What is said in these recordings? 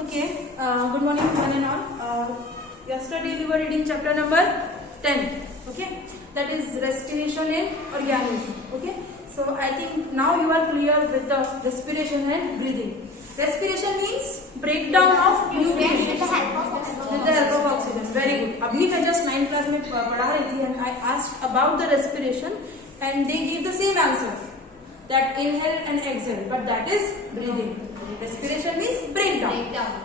Okay, good morning one and all. Yesterday we were reading chapter number 10, okay, that is respiration in organism, okay. So I think now you are clear with the respiration and breathing. Respiration means breakdown of nutrients with the help of oxygen. Very good. अभी मैं just 9th class में पढ़ा रही थी and I asked about the respiration and they give the same answer, that inhale and exhale, but that is breathing. Respiration means breakdown.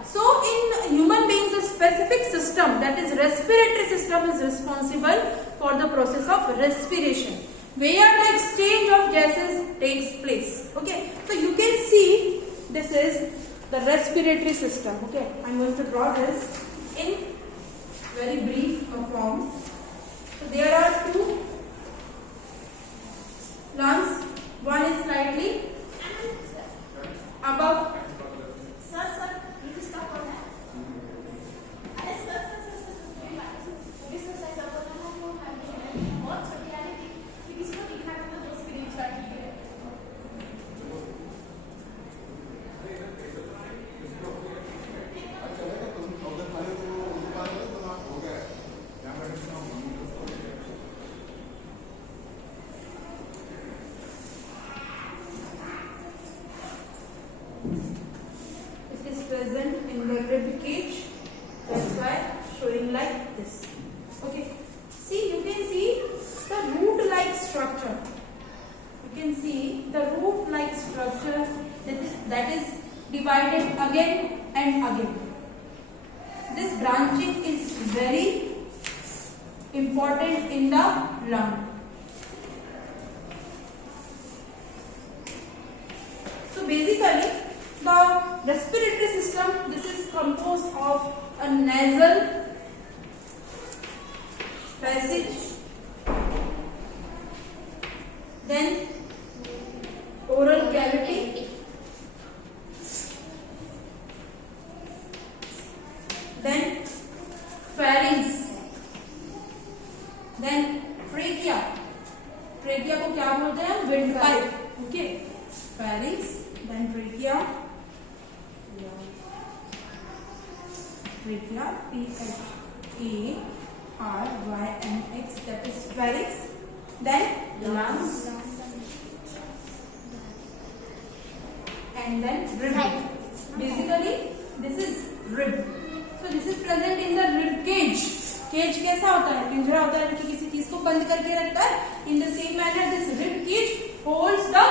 So in human beings, a specific system, that is respiratory system, is responsible for the process of respiration, where the exchange of gases takes place. Okay, so you can see this is the respiratory system. Okay, I'm going to draw this in very brief form. So there are two lungs. One is slightly above. It is present in the rib cage. That's why showing like this. Okay. See, you can see the root-like structure. You can see the root-like structure that is divided again and again. This branching is very important in the lung. So basically, the respiratory system, this is composed of a nasal passage, then oral cavity, then pharynx, then trachea. Trachea को क्या बोलते हैं? Wind pipe. Okay, pharynx, then trachea, trachea, P-H-A-R-Y-N-X, that is pharynx, then lungs, and then rib. Basically, this is rib. So this is present in the rib cage. Cage कैसा होता है? पिंजरा होता है कि किसी चीज को बंद करके रखता है. In the same manner, this rib cage holds the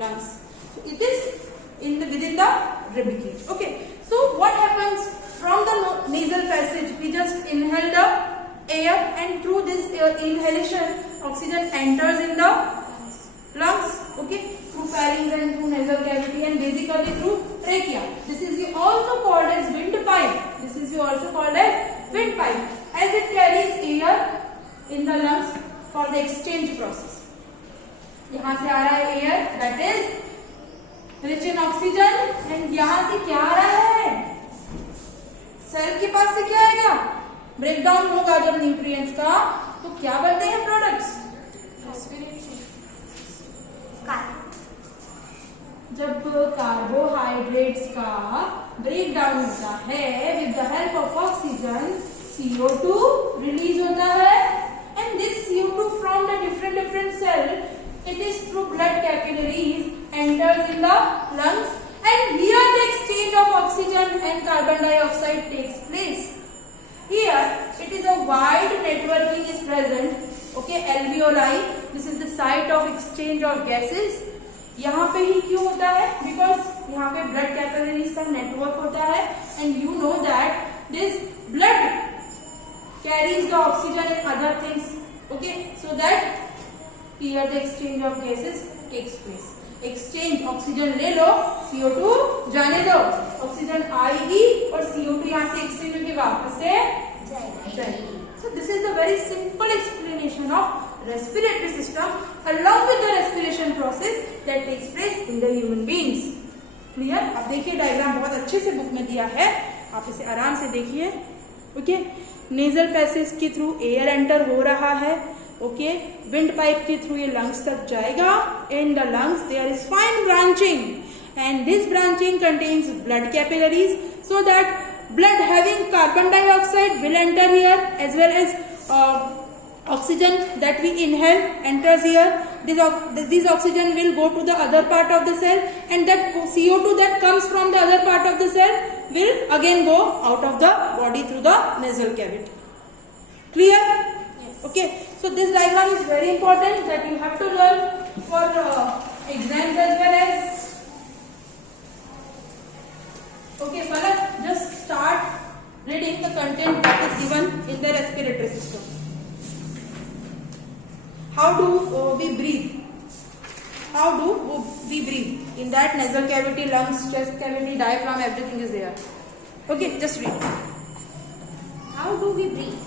lungs. So it is within the rib cage. Okay. So what happens from the nasal passage? We just inhale the air, and through this inhalation, oxygen enters in the lungs. Okay. Through pharynx and through nasal cavity, and basically through trachea. This is also called as windpipe. This is also called as windpipe, as it carries air in the lungs for the exchange process. यहाँ से आ रहा है air, that is rich in oxygen, and यहाँ से क्या आ रहा है? Cell के पास से क्या आएगा? ब्रेकडाउन होगा जब न्यूट्रिएंट्स का, तो क्या बनते हैं प्रोडक्ट्स? जब कार्बोहाइड्रेट्स का ब्रेकडाउन होता है with the help of oxygen, CO2 release होता है, and this CO2 from the different cell, it is through blood capillaries enters in the lungs, and here the exchange of oxygen and carbon dioxide takes place. Here it is a wide networking is present. Okay, alveoli, this is the site of exchange of gases. यहाँ पे ही क्यों होता है? Because यहाँ पे blood capillaries का network होता है, and you know that this blood carries the oxygen and other things. Okay, so that here the exchange of gases takes place. Exchange, oxygen ले लो, CO2 जाने दो, oxygen आएगी और CO2 यहाँ से exchange होके वापस से जाएगी. So this is a very simple explanation of respiratory system along with the respiration process that takes place in the human beings. Clear? अब देखिए डायग्राम बहुत अच्छे से बुक में दिया है, आप इसे आराम से देखिए. ओके, नेजल पैसेज के थ्रू एयर एंटर हो रहा है. ओके, विंड पाइप के थ्रू ये लंग्स तक जाएगा. In the lungs there is fine branching and this branching contains blood capillaries, so that blood having carbon dioxide will enter here, as well as oxygen that we inhale enters here. This oxygen will go to the other part of the cell, and that CO2 that comes from the other part of the cell will again go out of the body through the nasal cavity. Clear? Yes. Okay, so this diagram is very important that you have to learn for exams as well as. Okay, Palak, just start reading the content that is given in the respiratory system. How do we breathe? How do we breathe? In that, nasal cavity, lungs, chest cavity, diaphragm, everything is there. Okay, just read. How do we breathe?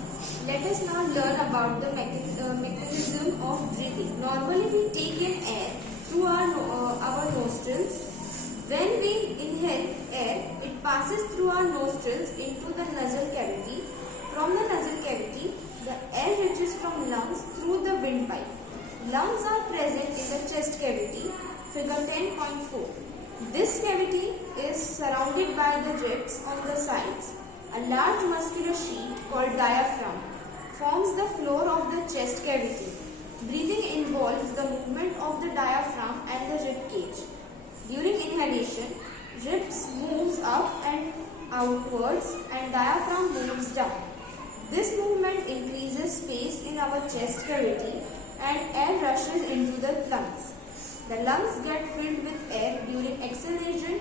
Let us now learn about the mechanism of breathing. Normally, we take in air through our nostrils. When we inhale air, it passes through our nostrils into the nasal cavity. From the nasal cavity, the air reaches from lungs through the windpipe. Lungs are present in the chest cavity, figure 10.4. This cavity is surrounded by the ribs on the sides. A large muscular sheet called diaphragm forms the floor of the chest cavity. Breathing involves the movement of the diaphragm and the rib cage. During inhalation, ribs moves up and outwards and diaphragm moves down. This movement increases space in our chest cavity and air rushes into the lungs. The lungs get filled with air during exhalation.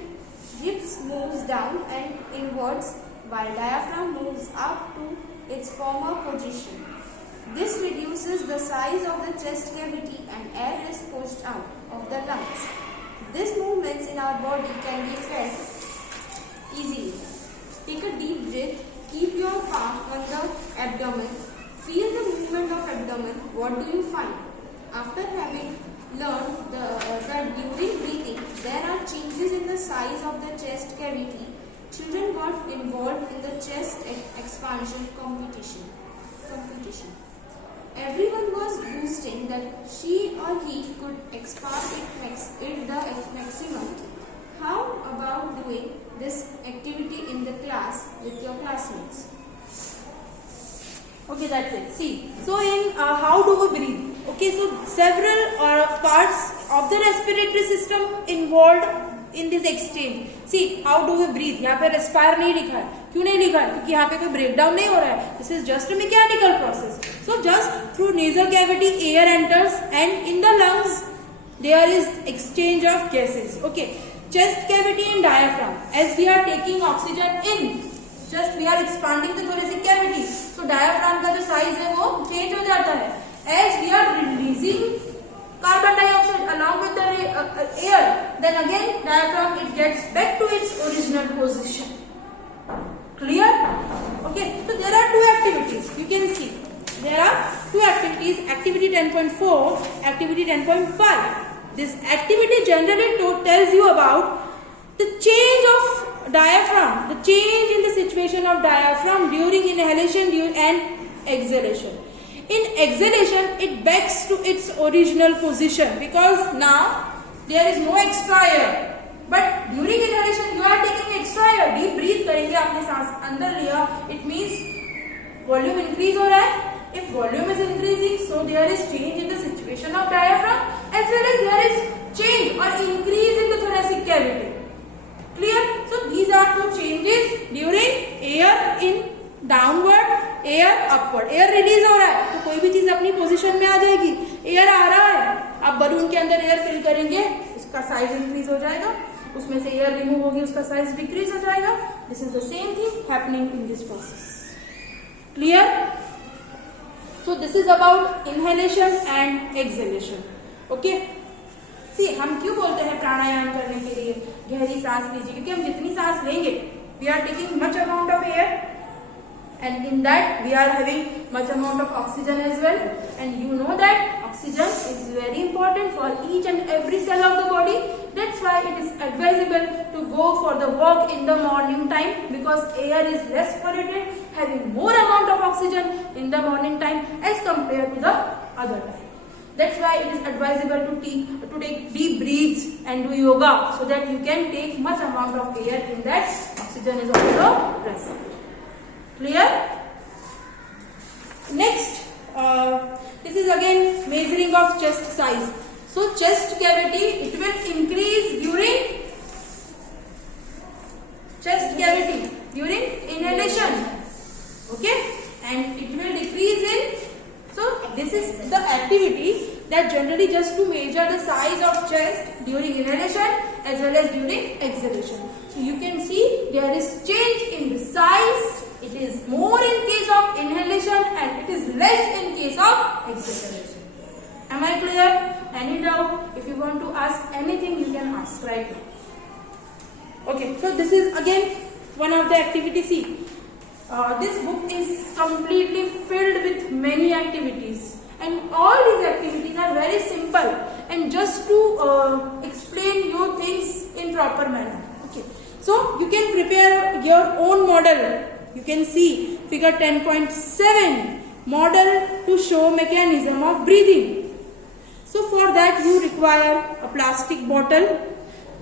Ribs moves down and inwards while diaphragm moves up to its former position. This reduces the size of the chest cavity and air is pushed out of the lungs. These movements in our body can be felt easily. Take a deep breath. Keep your palm on the abdomen. Feel the movement of abdomen. What do you find? After having learned that during breathing there are changes in the size of the chest cavity, children got involved in the chest expansion competition. Everyone was boosting that she or he could expand it the maximum. How about doing this activity in the class with your classmates? Okay, that's it. See, so in how do we breathe? Okay, so several parts of the respiratory system involved in this exchange. See, how do we breathe? यहाँ पे respire नहीं लिखा है. क्यों नहीं लिखा है? क्योंकि यहाँ पे कोई breakdown नहीं हो रहा है. This is just a mechanical process. So just through nasal cavity air enters and in the lungs there is exchange of gases. Okay, chest cavity and diaphragm. As we are taking oxygen in, just we are expanding the thoracic cavity. So diaphragm का जो size है वो change हो जाता है. As we are releasing carbon dioxide along with the air, then again diaphragm it gets back to its original position. Clear? Okay, so there are two activities. You can see there are two activities: activity 10.4, activity 10.5. This activity generally tells you about the change of diaphragm, the change in the situation of diaphragm during inhalation and exhalation. In exhalation, it backs to its original position because now there is no extra air. But during inhalation, you are taking extra air. Deep breathe करेंगे, आपने सांस अंदर लिया. It means volume increase हो रहा है. If volume is increasing, so there is change in the situation of diaphragm as well as there is change or increase in the thoracic cavity. Clear? So these are two changes during air in downward, air upward. Air release हो रहा है तो कोई भी चीज अपनी position में आ जाएगी. Air आ रहा है, आप बलून के अंदर एयर फिल करेंगे, उसका साइज इंक्रीज हो जाएगा. उसमें से एयर रिमूव होगी, उसका साइज डिक्रीज हो जाएगा. This is the same thing happening in this process. Clear? So this is about inhalation and exhalation. Okay? See, हम क्यों बोलते हैं प्राणायाम करने के लिए गहरी सांस लीजिए? क्योंकि हम जितनी सांस लेंगे, we are taking much amount of air, and in that we are having much amount of oxygen as well. And you know that oxygen is very important for each and every cell of the body. That's why it is advisable to go for the walk in the morning time because air is less polluted, having more amount of oxygen in the morning time as compared to the other time. That's why it is advisable to take deep breaths and do yoga, so that you can take much amount of air. In that, oxygen is also present. Clear? Next, this is again measuring of chest size. So chest cavity, it will increase during inhalation, okay, and it will decrease in. So this is the activity that generally just to measure the size of chest during inhalation as well as during exhalation. So you can see there is change in the size. It is more in case of inhalation and it is less in case of exhalation. Am I clear? Any doubt? If you want to ask anything, you can ask right now. Okay, so this is again one of the activities. See, this book is completely filled with many activities, and all these activities are very simple and just to explain you things in proper manner. Okay, so you can prepare your own model. You can see figure 10.7, model to show mechanism of breathing. So for that you require a plastic bottle.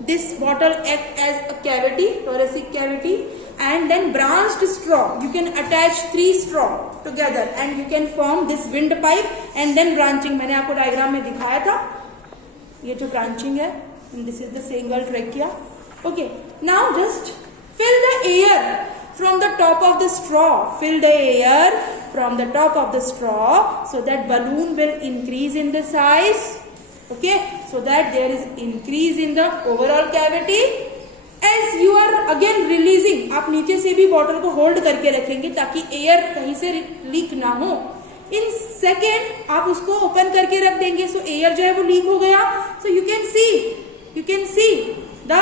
This bottle acts as a cavity, thoracic cavity, and then branched straw. You can attach 3 straw together and you can form this windpipe and then branching. मैंने आपको diagram में दिखाया था ये जो branching है, and this is the single trachea. Okay, now just fill the air from the top of the straw. Fill the air from the top of the straw so that balloon will increase in the size. Okay, so that there is increase in the overall cavity. As you are again releasing, आप नीचे से भी bottle को hold करके रखेंगे ताकि air कहीं से लीक ना हो. इन सेकेंड आप उसको ओपन करके रख देंगे, सो एयर जो है वो लीक हो गया. So you can see the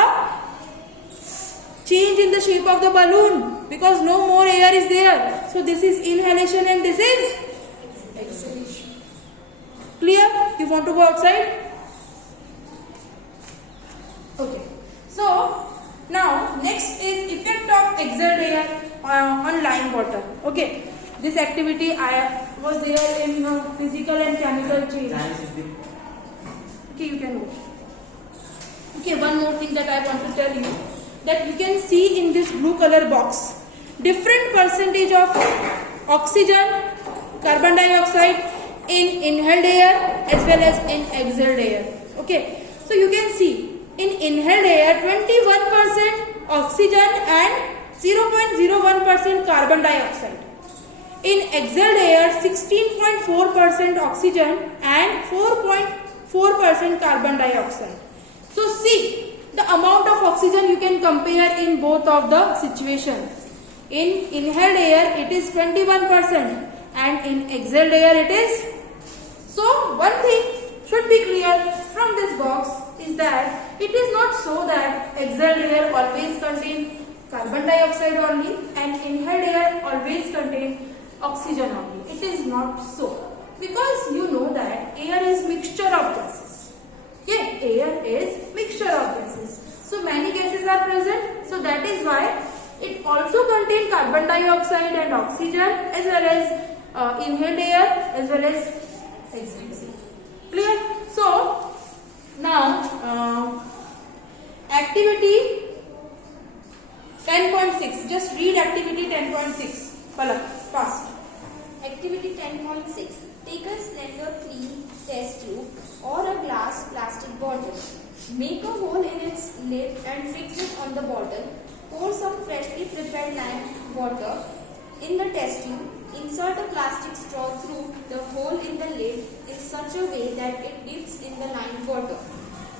change in the shape of the balloon because no more air is there. So this is inhalation and this is exhalation. Clear? You want to go outside? Okay. So now next is effect of exhaled air on lime water. Okay. This activity was there in physical and chemical change. Okay, you can go. Okay, one more thing that I want to tell you, that you can see in this blue color box different percentage of oxygen, carbon dioxide in inhaled air as well as in exhaled air. Okay, so you can see in inhaled air 21% oxygen and 0.01% carbon dioxide. In exhaled air 16.4% oxygen and 4.4% carbon dioxide. So see, the amount of oxygen you can compare in both of the situations. In inhaled air it is 21% and in exhaled air it is. So one thing should be clear from this box is that it is not so that exhaled air always contain carbon dioxide only and inhaled air always contain oxygen only. It is not so, because you know that air is mixture of gases. Okay, air is mixture of gases. So many gases are present. So that is why it also contains carbon dioxide and oxygen as well as inhaled air as well as exhaled. Clear? So now activity 10.6. Just read activity 10.6. Palak, fast. Activity 10.6. Take a slender clean test tube or a glass plastic bottle. Make a hole in its lid and fix it on the bottle. Pour some freshly prepared lime water in the test tube. Insert a plastic straw through the hole in the lid in such a way that it dips in the lime water.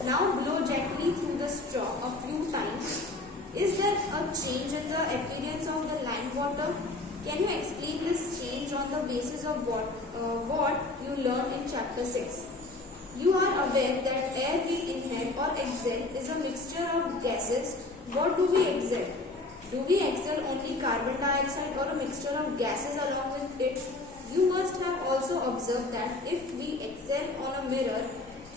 Now blow gently through the straw a few times. Is there a change in the appearance of the lime water? Can you explain this change on the basis of what you learned in chapter 6? You are aware that air we inhale or exhale is a mixture of gases. What do we exhale? Do we exhale only carbon dioxide or a mixture of gases along with it? You must have also observed that if we exhale on a mirror,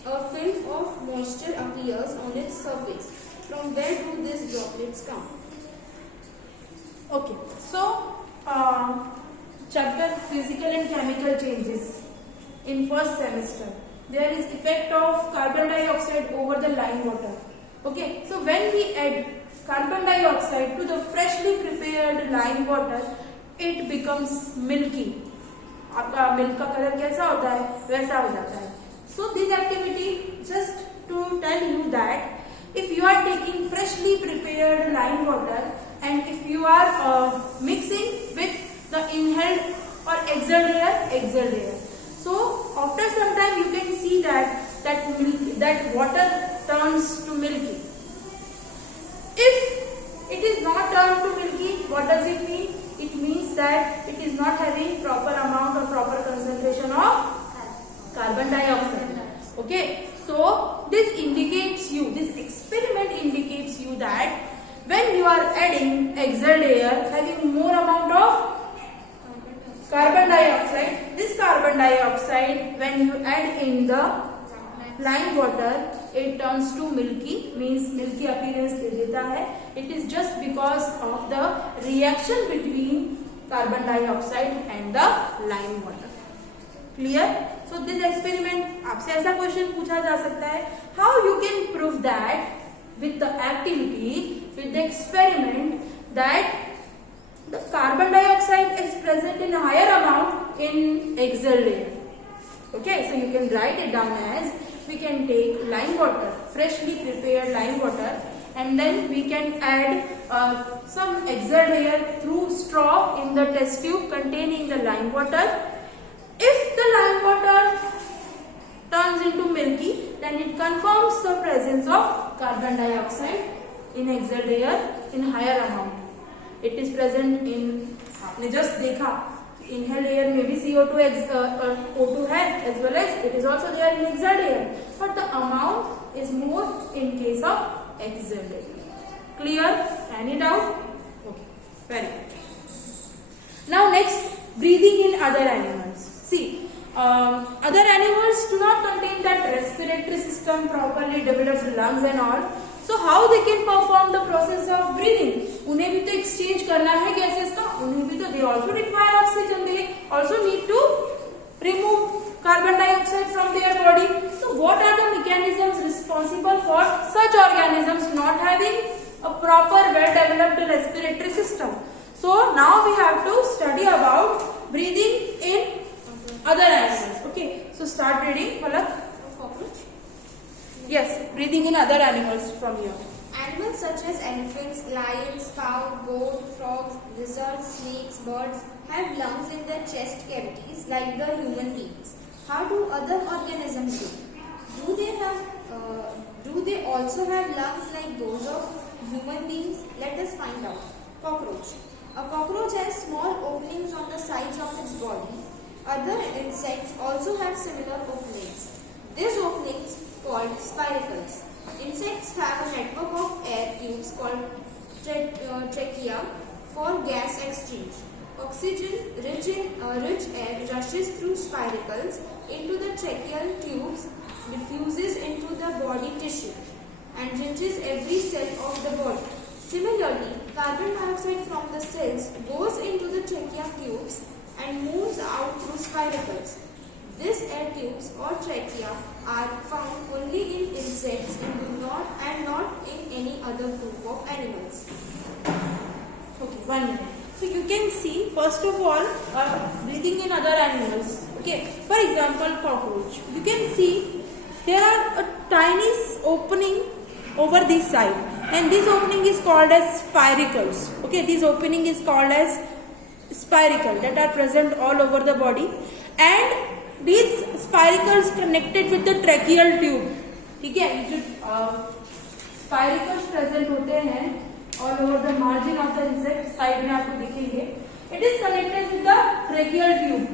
a film of moisture appears on its surface. From where do these droplets come? Okay, so chapter physical and chemical changes in first semester. there is effect of carbon dioxide over the lime water. Okay, so when we add carbon dioxide to the freshly prepared lime water, it becomes milky. आपका milk का colour कैसा होता है, वैसा हो जाता है. So this activity just to tell you that if you are taking freshly prepared lime water and if you are mixing with the inhaled or exhaled air, so after some time you can see that water turns to milky. If it is not turned to milky, what does it mean? It means that it is not having proper amount or proper concentration of carbon dioxide. Okay, so this experiment indicates you that when you are adding exhaled air having more amount of carbon dioxide, this carbon dioxide when you add in the lime water, it turns to milky, means milky appearance दे देता है. It is just because of the reaction between carbon dioxide and the lime water. Clear? So this experiment आपसे ऐसा question पूछा जा सकता है, how you can prove that with the activity, with the experiment, that the carbon dioxide is present in a higher amount in exhaled air. Okay, so you can write it down as, we can take lime water, freshly prepared lime water, and then we can add some exhaled air through straw in the test tube containing the lime water. If the lime water turns into milky, then it confirms the presence of carbon dioxide in exhaled air in higher amount. It is present in, आपने just देखा, inhaled air में भी CO2 O2 है, as well as it is also there in exhaled air, but the amount is more in case of exhaled air. Clear? Any doubt? Okay, very good. Now next, breathing in other animals. See, other animals do not contain that respiratory system, properly developed lungs and all. So how they can perform the process of breathing? उन्हें भी तो exchange करना है gases का, उन्हें भी तो they also require oxygen. They also need to remove carbon dioxide from their body. So what are the mechanisms responsible for such organisms not having a proper well-developed respiratory system? So now we have to study about breathing in other animals. Okay, so start reading. Palak. Cockroach. Yes, breathing in other animals from here. Animals such as elephants, lions, cow, goat, frogs, lizards, snakes, birds have lungs in their chest cavities like the human beings. How do other organisms do? Do they also have lungs like those of human beings? Let us find out. Cockroach. A cockroach has small openings on the sides of its body. Other insects also have similar openings. These openings called spiracles. Insects have a network of air tubes called trachea for gas exchange. Oxygen-rich air rushes through spiracles into the tracheal tubes, diffuses into the body tissue, and reaches every cell of the body. Similarly, carbon dioxide from the cells goes into the tracheal tubes and moves out through spiracles. These air tubes or trachea are found only in insects and not in any other group of animals. Okay, 1 minute. So you can see, first of all, breathing in other animals. Okay, for example, cockroach. You can see there are a tiny opening over this side, and this opening is called as spiracles. Okay, this opening is called as spiracle that are present all over the body, and these spiracles connected with the tracheal tube. ठीक है, ये जो spiracles present होते हैं all over the margin of the insect, side में आपको दिखेंगे. It is connected with the tracheal tube.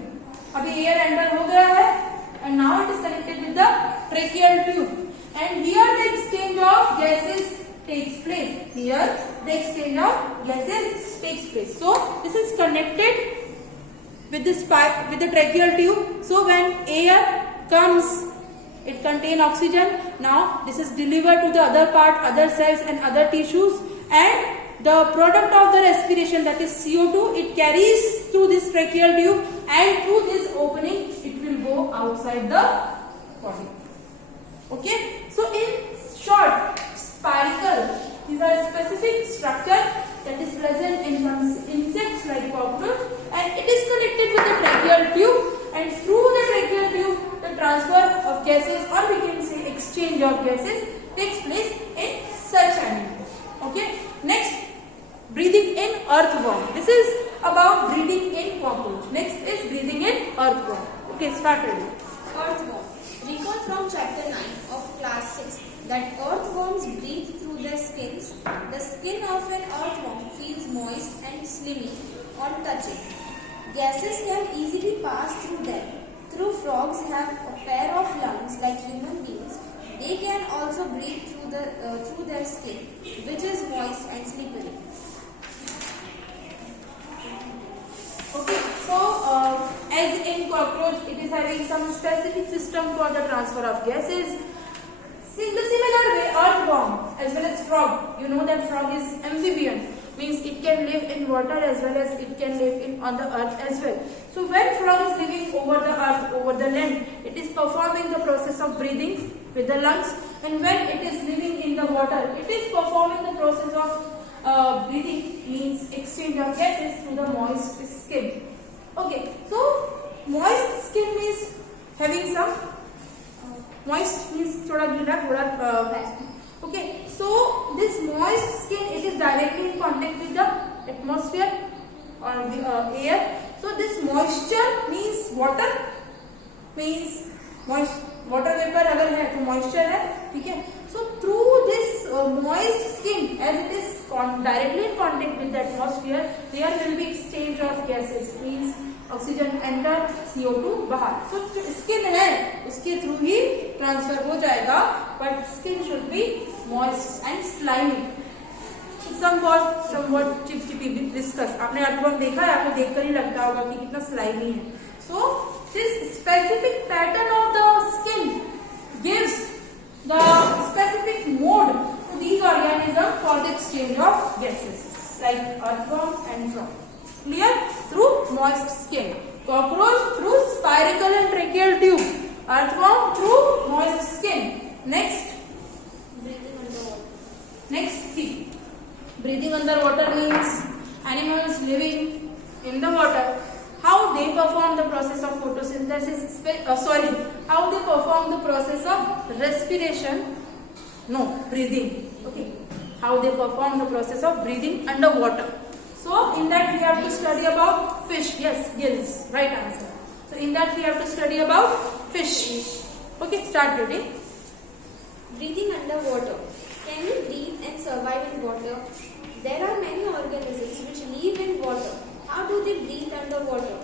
अभी air enter हो गया है, and now it is connected with the tracheal tube. And here the exchange of gases takes place. Here the exchange of gases takes place. So this is connected with the tracheal tube. So when air comes, it contains oxygen. Now this is delivered to the other part, other cells and other tissues, and the product of the respiration, that is CO2, it carries through this tracheal tube, and through this opening it will go outside the body. Okay, so in short, spiracle is a specific structure that is present in some insects like cockroach, and it is connected with the tracheal tube, and through the tracheal tube the transfer of gases, or we can say exchange of gases, takes place in such animals. Okay, next, breathing in earthworm. This is about breathing in cockroach. Next is breathing in earthworm. Okay, start ready. Earthworm. Recall from chapter 9 of class 6 that earthworms breathe through their skins. The skin of an earthworm feels moist and slimy on touching. Gases can easily pass through them. Though frogs have a pair of lungs like human beings, they can also breathe through their skin, which is moist and slippery. Okay, so as in cockroach, it is having some specific system for the transfer of gases. In the similar way, earthworm as well as frog. You know that frog is amphibian, means it can live in water as well as it can live on the earth as well. So when frog is living over the earth, over the land, it is performing the process of breathing with the lungs, and when it is living in the water, it is performing the process of breathing, means exchange of gases through the moist skin. Okay, so moist skin means having some moist means thoda gila, thoda okay. So this moist skin, it is directly in contact with the atmosphere or the air. So this moisture means water, means moist water vapor अगर है तो moisture है, ठीक है. So through this moist skin, as it is directly in contact with the atmosphere, there will be exchange of gases, means oxygen enter, CO2 बाहर. So skin है उसके through ही transfer हो जाएगा, but skin should be moist and slimy. Somewhat चिपचिपी viscous. आपने earthworm देखा है, आपको देखकर ही लगता होगा कि कितना स्लाइमी है. So this specific pattern of the skin gives the specific mode to these organism for the exchange of gases like earthworm and frog. Clear? Through moist skin. Cockroach through spiracle and tracheal tube. Earthworm through moist skin. Next, Breathing underwater. next see. Breathing underwater means animals living in the water. How they perform the process of photosynthesis? How they perform the process of respiration? No, breathing. Okay. How they perform the process of breathing underwater. So in that we have to study about fish. Yes, gills. Right answer. So in that we have to study about fish. Okay, start ready. Breathing underwater. Can we breathe and survive in water? There are many organisms which live in water. How do they breathe underwater?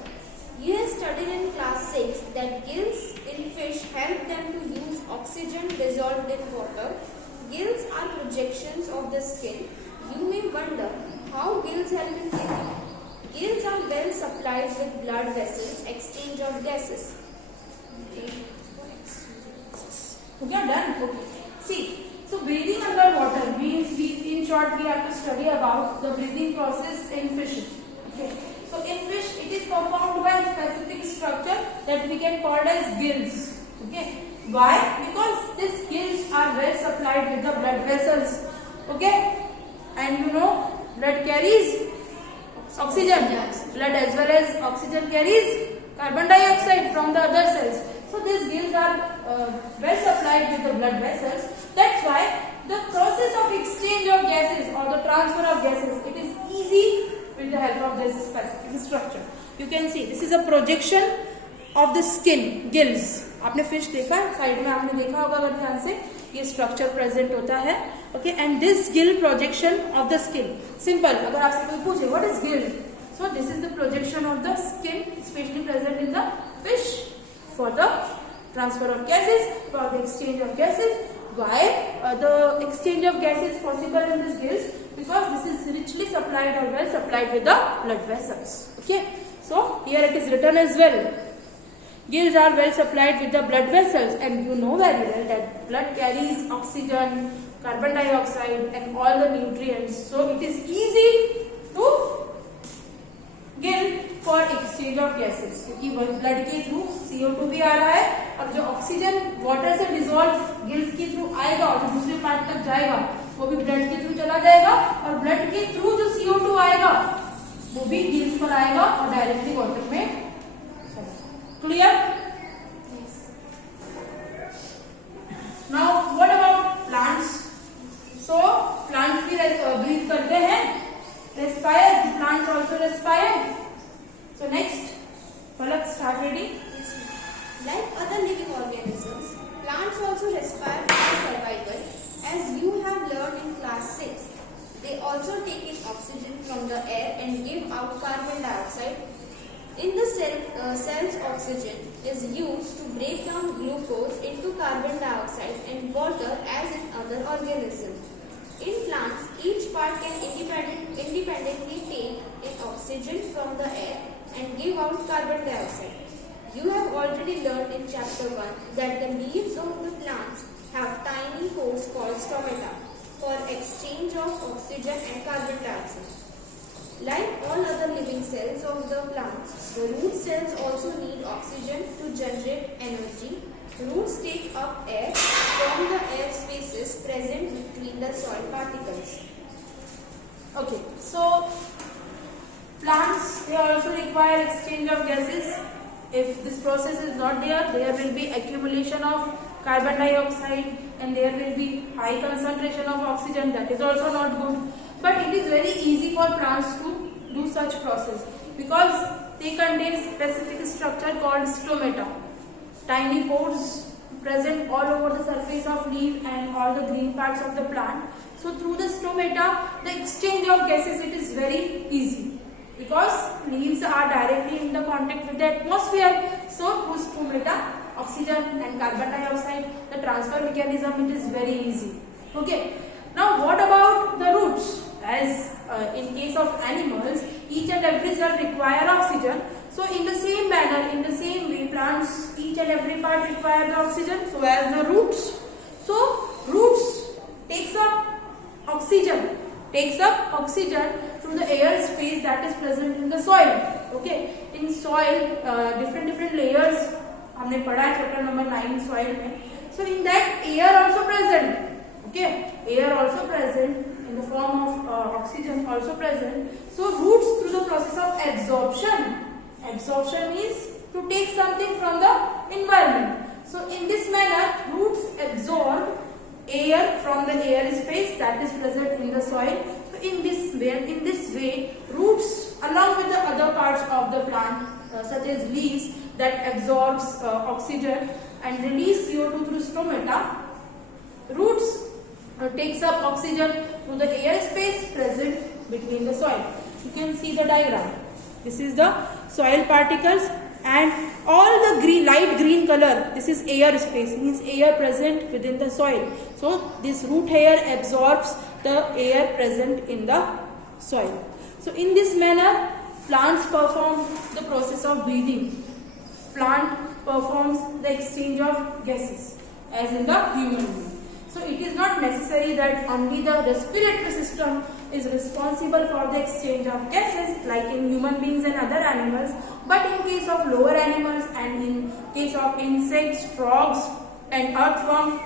You have studied in class 6 that gills in fish help them to use oxygen dissolved in water. Gills are projections of the skin. You may wonder how gills help in breathing. Gills are well supplied with blood vessels, exchange of gases. Okay, done. Okay. See, so breathing underwater means in short we have to study about the breathing process in fish. Okay. So in fish it is performed by a specific structure that we can call as gills. Okay. Why? Because these gills are well supplied with the blood vessels. Okay. And you know, blood carries oxygen. Blood as well as oxygen carries carbon dioxide from the other cells. So these gills are well supplied with the blood vessels. That's why the process of exchange of gases or the transfer of gases, it is easy with the help of this specific structure. You can see this is a projection of the skin, gills. आपने fish देखा है, side में आपने देखा होगा अगर ध्यान से, ये स्ट्रक्चर प्रेजेंट होता है. Okay, and this Gill projection of the skin. Simple, अगर आपसे कोई पूछे what is Gill, so this is the projection of the skin specially present in the fish for the transfer of gases, for the exchange of gases. Why the exchange of gas is possible in this gills? Because this is richly supplied or well supplied with the blood vessels. Okay, so here it is written as well. Gills are well supplied with the blood vessels, and you know very well that blood carries oxygen, carbon dioxide and all the nutrients. So it is easy to gill for exchange of gases, क्योंकि blood के through CO2 भी आ रहा है और जो oxygen water से dissolve gills के through आएगा और जो दूसरे पार्ट तक जाएगा वो भी ब्लड के थ्रू चला जाएगा और ब्लड के थ्रू जो CO2 आएगा वो भी गिल्स पर आएगा और डायरेक्टली वाटर में। Clear? Now what about plants? So plants भी ब्रीथ करते हैं, respire, plants also respire. So next, Palak, start reading. Like other living organisms, plants also respire for survival. As you have learned in class 6, they also take in oxygen from the air and give out carbon dioxide. In the cells, oxygen is used to break down glucose into carbon dioxide and water as in other organisms. In plants, each part can independently take in oxygen from the air and give out carbon dioxide. You have already learned in chapter 1 that the leaves of the plants have tiny pores called stomata for exchange of oxygen and carbon dioxide. Like all other living cells of the plants, the root cells also need oxygen to generate energy. Roots take up air from the air spaces present between the soil particles. Okay, so plants, they also require exchange of gases. If this process is not there, there will be accumulation of carbon dioxide and there will be high concentration of oxygen. That is also not good. But it is very easy for plants to do such process because they contain specific structure called stomata. Tiny pores present all over the surface of leaf and all the green parts of the plant. So through the stomata, the exchange of gases, it is very easy. Because leaves are directly in the contact with the atmosphere, so through stomata, oxygen and carbon dioxide, the transfer mechanism, it is very easy. Okay. Now what about the roots? As in case of animals, each and every cell require oxygen. So in the same manner, in the same way, plants, each and every part require the oxygen. So as the roots, so roots takes up oxygen through the air space that is present in the soil. Okay, in soil different layers हमने पढ़ा है chapter number 9 soil में. So in that air also present. Okay, air also present in the form of oxygen also present. So roots through the process of absorption means to take something from the environment. So in this manner, roots absorb air from the air space that is present in the soil. So in this way, roots along with the other parts of the plant such as leaves that absorbs oxygen and release CO2 through stomata, roots takes up oxygen through the air space present between the soil. You can see the diagram. This is the soil particles and all the light green color, this is air space, means air present within the soil. So this root hair absorbs the air present in the soil. So in this manner, plants perform the process of breathing. Plant performs the exchange of gases as in the human being. So it is not necessary that only the respiratory system is responsible for the exchange of gases like in human beings and other animals, but in case of lower animals and in case of insects, frogs and earthworms,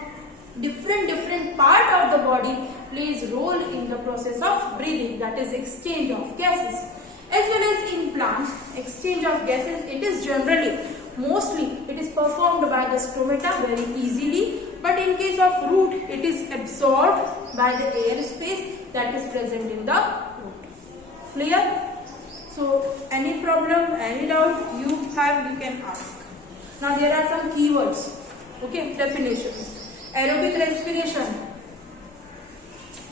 different part of the body plays role in the process of breathing, that is exchange of gases. As well as in plants, exchange of gases, it is mostly it is performed by the stomata very easily, but in case of root, it is absorbed by the air space that is present in the root. Clear? So any problem, any doubt you have, you can ask. Now there are some keywords. Okay, definitions. Aerobic respiration.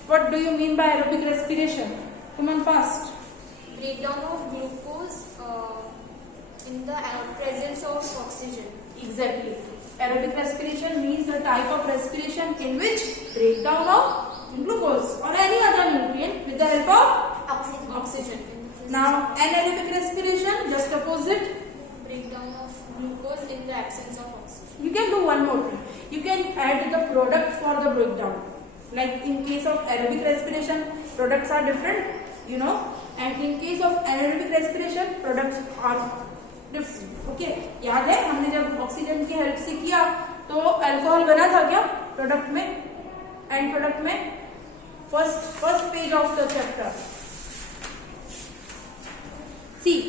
What do you mean by aerobic respiration? Come on fast. Breakdown of glucose in the presence of oxygen. Exactly. Aerobic respiration means a type of respiration in which breakdown of glucose or any other nutrient with the help of oxygen. Now anaerobic respiration, just opposite. Breakdown of glucose in the absence of oxygen. You can do one more thing. You can add the product for the breakdown. Like in case of aerobic respiration, products are different. you know, and in case of anaerobic respiration products are different. Okay, याद है हमने जब oxygen की help से किया तो alcohol बना था क्या प्रोडक्ट में, एंड प्रोडक्ट में first page of the chapter. See,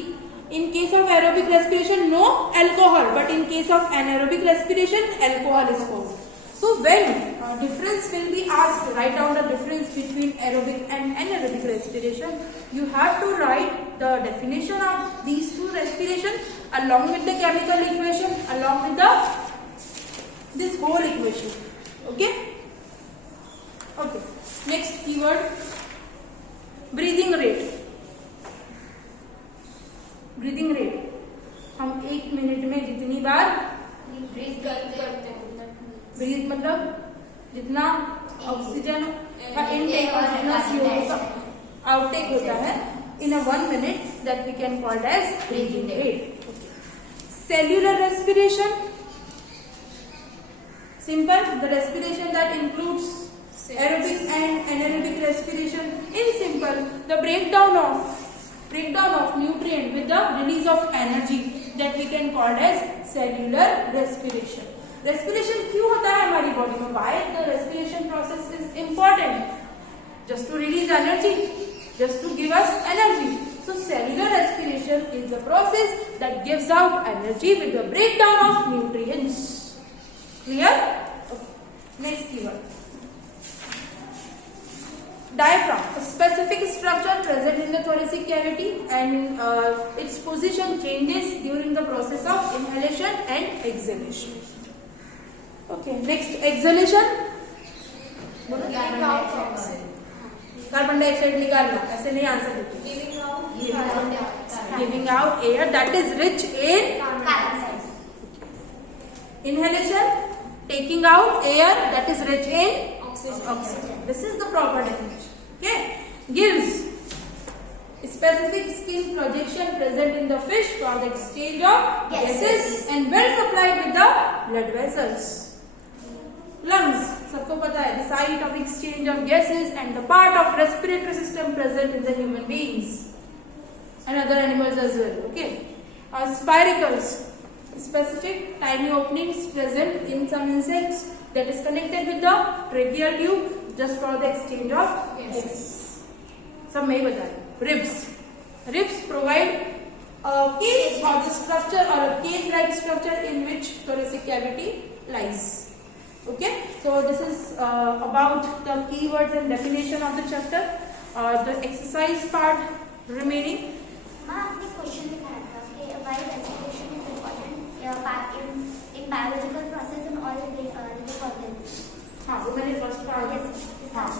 in case of aerobic respiration no alcohol, but in case of anaerobic respiration alcohol is formed. So when difference will be asked, write down the difference between aerobic and anaerobic respiration. You have to write the definition of these two respiration along with the chemical equation, along with the this whole equation. Okay. Okay. Next keyword, breathing rate. Breathing rate, हम 1 minute में जितनी बार breathe करते हैं. Breathe मतलब जितना oxygen का intake और जितना CO2 का आउटटेक होता है in a 1 minute, that we can called as breathing rate. Cellular respiration, simple, the respiration that includes aerobic and anaerobic respiration. In simple, the breakdown of nutrient with the release of energy, that we can call as cellular respiration. Respiration क्यों होता है हमारी body में? Why the respiration process is important? Just to release energy, just to give us energy. So cellular respiration is the process that gives out energy with the breakdown of nutrients. Clear? Okay. Next keyword, diaphragm, a specific structure present in the thoracic cavity, and its position changes during the process of inhalation and exhalation. Okay, next, exhalation, carbon dioxide निकालना, ऐसे नहीं answer देते. Giving out air that is rich in inhalation, taking out air that is rich in oxygen. This is the proper definition. Okay, gives specific skin projection present in the fish for the exchange of gases and well supplied with the blood vessels. Lungs, सबको पता है, the site of exchange of gases and the part of respiratory system present in the human beings and other animals as well. Okay, spiracles, specific tiny openings present in some insects that is connected with the tracheal tube just for the exchange of gases. सब मैं ही बता रही हूँ. Ribs provide a case or the structure or a cage-like structure in which thoracic cavity lies. Okay, so this is about the keywords and definition of the chapter. The exercise part remaining. आपने question दिखाया था कि why respiration is important in biological process and all living organisms. हाँ, वो मैंने first part. हाँ,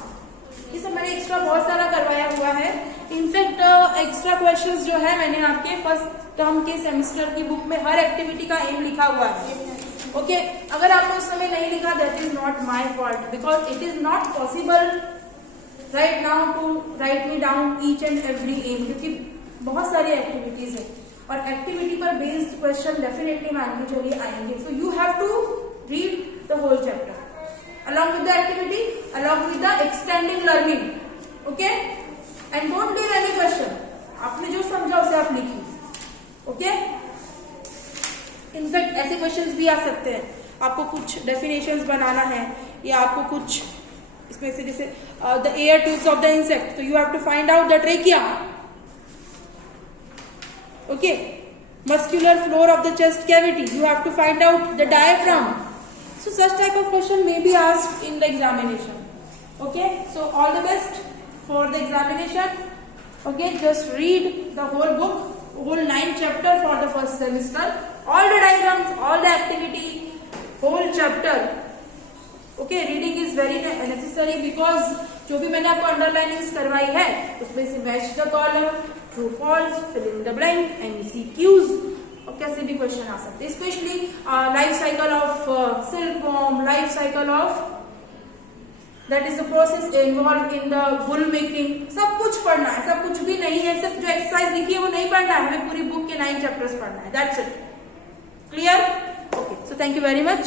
ये सब मैंने एक्स्ट्रा बहुत सारा करवाया हुआ है. इनफैक्ट एक्स्ट्रा क्वेश्चंस जो है मैंने आपके फर्स्ट टर्म के सेमेस्टर की बुक में हर एक्टिविटी का एम लिखा हुआ है. ओके, अगर आपने उस समय नहीं लिखा, that is not my fault, because it is not possible right now to write me down each and every um, क्योंकि बहुत सारी एक्टिविटीज है और एक्टिविटी पर बेस्ड क्वेश्चन डेफिनेटली मान के चलिए आएंगे. So you have to read the whole chapter along with the activity, along with the extending learning. Okay, and don't leave any question. आपने जो समझा उसे आप लिखिए. Okay, इनफैक्ट ऐसे क्वेश्चंस भी आ सकते हैं. आपको कुछ डेफिनेशंस बनाना है या आपको कुछ इसमें से जैसे the air tubes of the insect, तो you have to find out the trachea. Okay, muscular floor of the chest cavity, you have to find out the diaphragm. So such type of question may be asked in the examination. Okay, so all the best for the examination. Okay, just read the whole book, whole 9 chapter for the first semester, all the diagrams, all the activity, whole chapter. Okay, reading is very necessary because जो भी मैंने आपको अंडरलाइनिंग्स करवाई है उसमें से match the column, true false, fill in the blank, MCQs, और कैसे भी क्वेश्चन आ सकते हैं. Specially life cycle of silkworm, life cycle of that is the process involve in the wool making, सब कुछ पढ़ना है. सब कुछ भी नहीं है, सिर्फ जो एक्सरसाइज लिखी है वो नहीं पढ़ना है, हमें पूरी बुक के 9 चैप्टर्स पढ़ना है. That's it. Clear? Okay, so thank you very much.